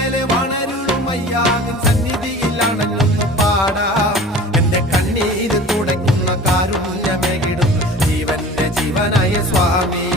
മേലെ വാണരുളും അയ്യാവിൻ സന്നിധിയിലാണെന്നൊന്ന് പാടാം. എന്റെ കണ്ണീര് തുടയ്ക്കുന്ന കാരുണ്യമേകിടുന്നു ജീവന്റെ ജീവനായ സ്വാമി.